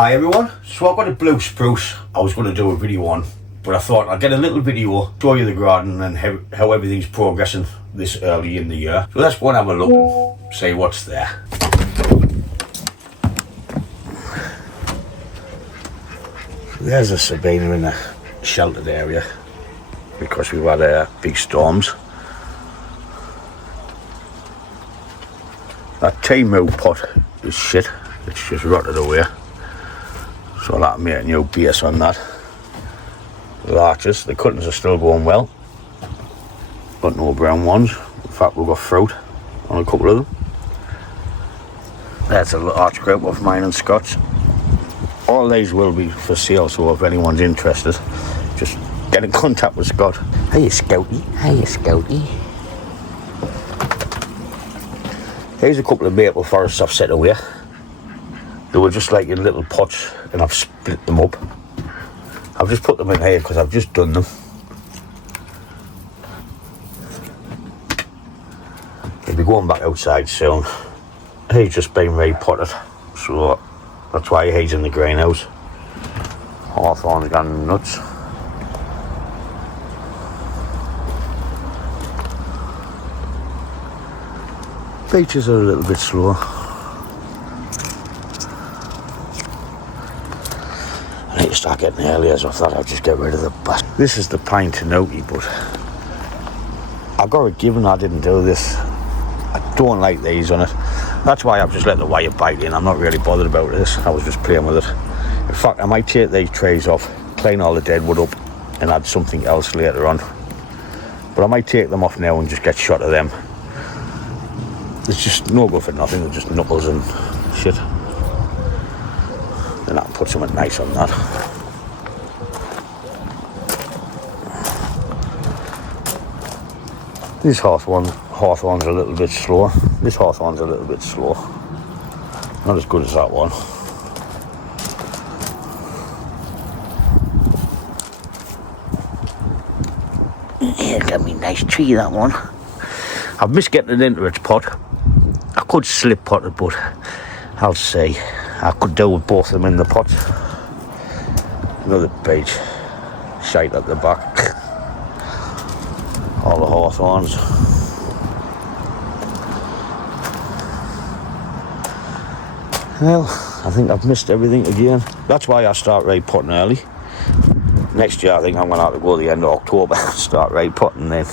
Hi everyone, so I've got a blue spruce I was going to do a video on, but I thought I'd get a little video, show you the garden and how everything's progressing this early in the year. So let's go and have a look and see what's there. There's a Sabina in a sheltered area because we've had big storms. That Timu pot is shit, it's just rotted away. So that'll make a new base on that. The arches, the cuttings are still going well. Got no brown ones. In fact, we've got fruit on a couple of them. That's a little arch group of mine and Scott's. All these will be for sale, so if anyone's interested, just get in contact with Scott. Hiya Scouty, hiya Scouty. Here's a couple of maple forests I've set away. They were just like in little pots and I've split them up. I've just put them in here because I've just done them. He'll be going back outside soon. He's just been repotted, so that's why he's in the greenhouse. Hawthorn's gone nuts. Beeches are a little bit slow. I need to start getting earlier, so I thought I'd just get rid of the bus. This is the pine tenoti, but I got it given I didn't do this. I don't like these on it. That's why I've just let the wire bite in. I'm not really bothered about this. I was just playing with it. In fact, I might take these trays off, clean all the dead wood up and add something else later on. But I might take them off now and just get shot of them. It's just no good for nothing. They're just knuckles and shit. Then I can put something nice on that. This hawthorn's a little bit slow. This hawthorn's a little bit slow. Not as good as that one. Yeah, got me a nice tree, that one. I've missed getting it into its pot. I could slip pot it, but I'll see. I could do with both of them in the pot. Another beach. Shite at the back. All the hawthorns. Well, I think I've missed everything again. That's why I start repotting early. Next year I think I'm going to have to go to the end of October and start repotting then.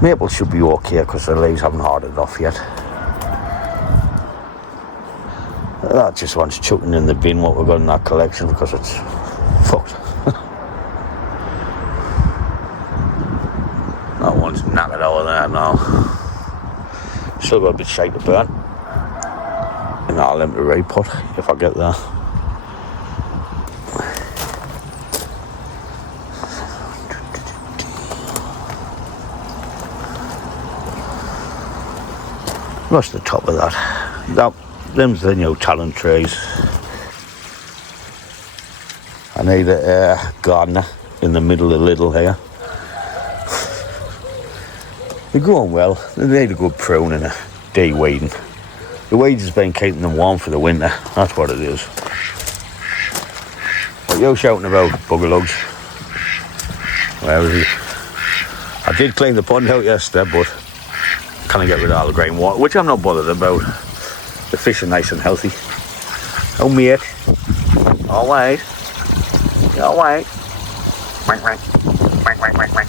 Maple should be okay because the leaves haven't hardened off yet. That just wants chucking in the bin what we've got in that collection because it's fucked. That one's knackered over there now. Still got a bit shite to burn. And I'll empty the repot if I get there. What's the top of that? Them's the new talent trees. I need a gardener in the middle of the little here. They're growing well. They need a good prune and a de-weeding. The weeds has been keeping them warm for the winter. That's what it is. What are you shouting about, buggerlugs? Where is he? I did clean the pond out yesterday, but can I get rid of all the green water, which I'm not bothered about. The fish are nice and healthy. Oh mate. Oh wait. Oh wait. Wait, wait. Wait, wait, wait, wait.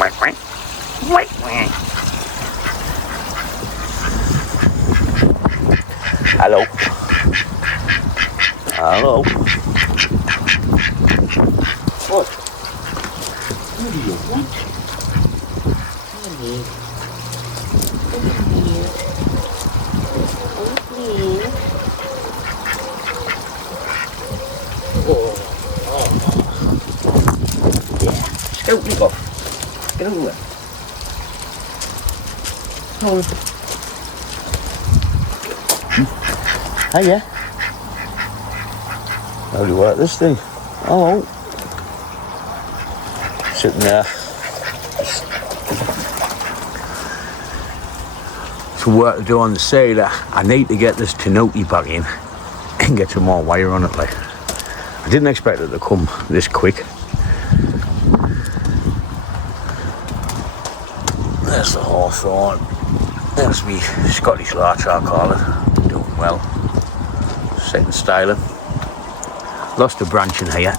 Wait, wait. Wait, wait. Hello. Hello. What? What do you want? Scout me off. Get over it. Oh. Hiya. How do you work this thing? Oh. Sitting there. Some work to do on the side. I need to get this tenoti back in. and get some more wire on it. Like, I didn't expect it to come this quick. There's the hawthorn. There's me Scottish larch, I'll call it. Doing well. Setting styling. Lost a branch in here,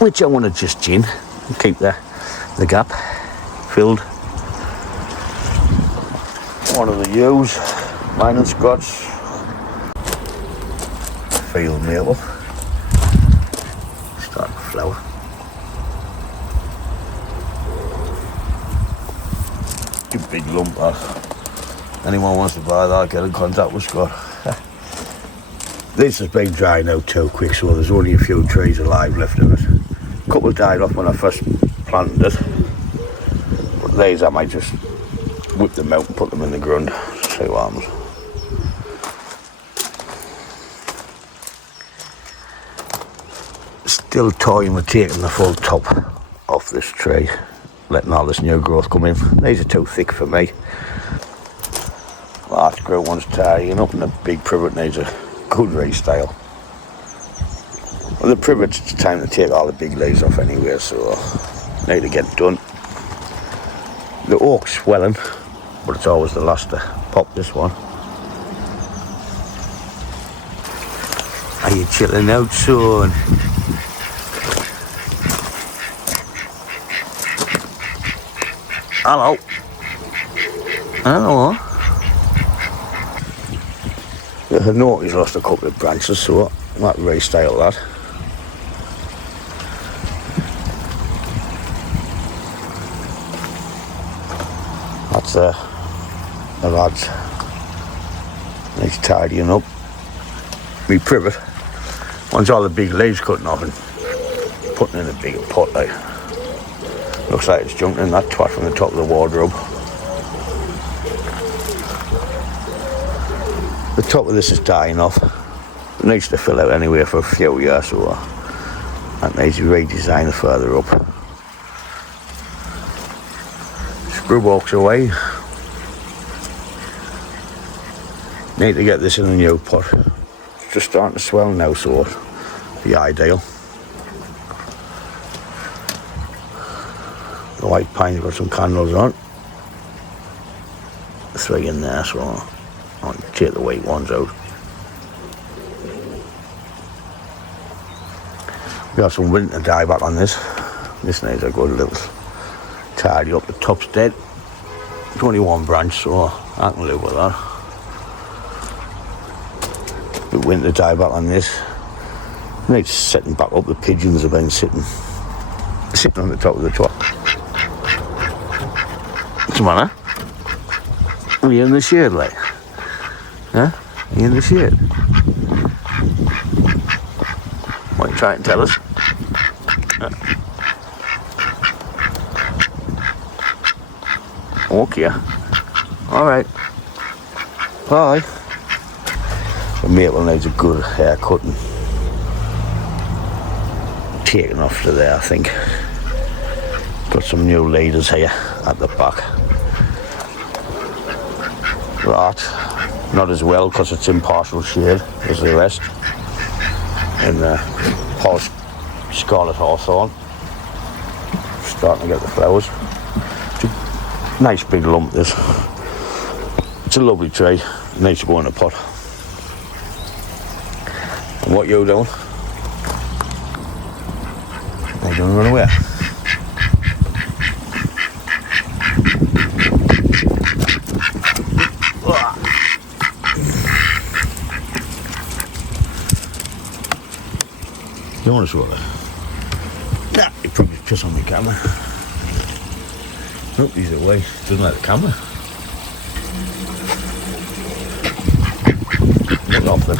which I want to just gin and keep the gap filled. One of the ewes, mine and Scott's. Field maple. Starting to flower. Good big lump that. Anyone wants to buy that, get in contact with Scott. This has been dry now too quick, so there's only a few trees alive left of it. A couple died off when I first planted it. But these I might just whip them out and put them in the ground. See what happens. Still toying with taking the full top off this tree, letting all this new growth come in. These are too thick for me. Large growth one's tidying up, and the big privet needs a good restyle. Well, the privet, it's time to take all the big leaves off anyway, so need to get done. The oak's swelling, but it's always the last to pop this one. Are you chilling out, son? Hello. Hello. I know he's lost a couple of branches, so I might restyle that. That's the lads. Needs tidying up. Me privet. Once all the big leaves cutting off and putting in a bigger pot, like. Looks like it's jumping in that twat from the top of the wardrobe. The top of this is dying off. It needs to fill out anyway for a few years, so that needs to redesign it further up. Screw walks away. Need to get this in a new pot. It's just starting to swell now, so it'll be ideal. The white pine's got some candles on. 3 in there, so I'll take the white ones out. We got some winter dye back on this. This needs a good little tidy up. The top's dead. It's only one branch, so I can live with that. Bit winter dye back on this. Needs setting back up. The pigeons have been sitting on the top of the top. Come on, huh? Are you in the shade, like? Huh? Are you in the shade? What are you trying to tell us? Huh? Okay. Alright. Bye. The maple needs a good haircut and taken off to there, I think. Got some new leaders here at the back. Right, not as well because it's in partial shade as the rest. And polished scarlet hawthorn, starting to get the flowers. It's a nice big lump, this. It's a lovely tree. It needs to go in a pot. And what you doing? Are you going to run away? You want to swallow? Nah, you probably piss on the camera. Nope, he's away. Doesn't like the camera. Look off then.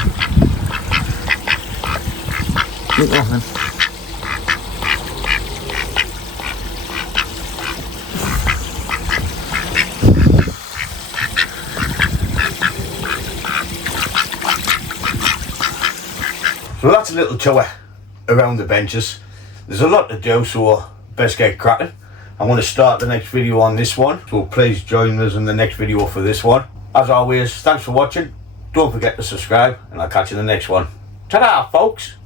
Look off then. So that's a little tour around the benches. There's a lot to do, so best get cracking. I'm going to start the next video on this one, so please join us in the next video for this one. As always, thanks for watching. Don't forget to subscribe, and I'll catch you in the next one. Ta-da, folks!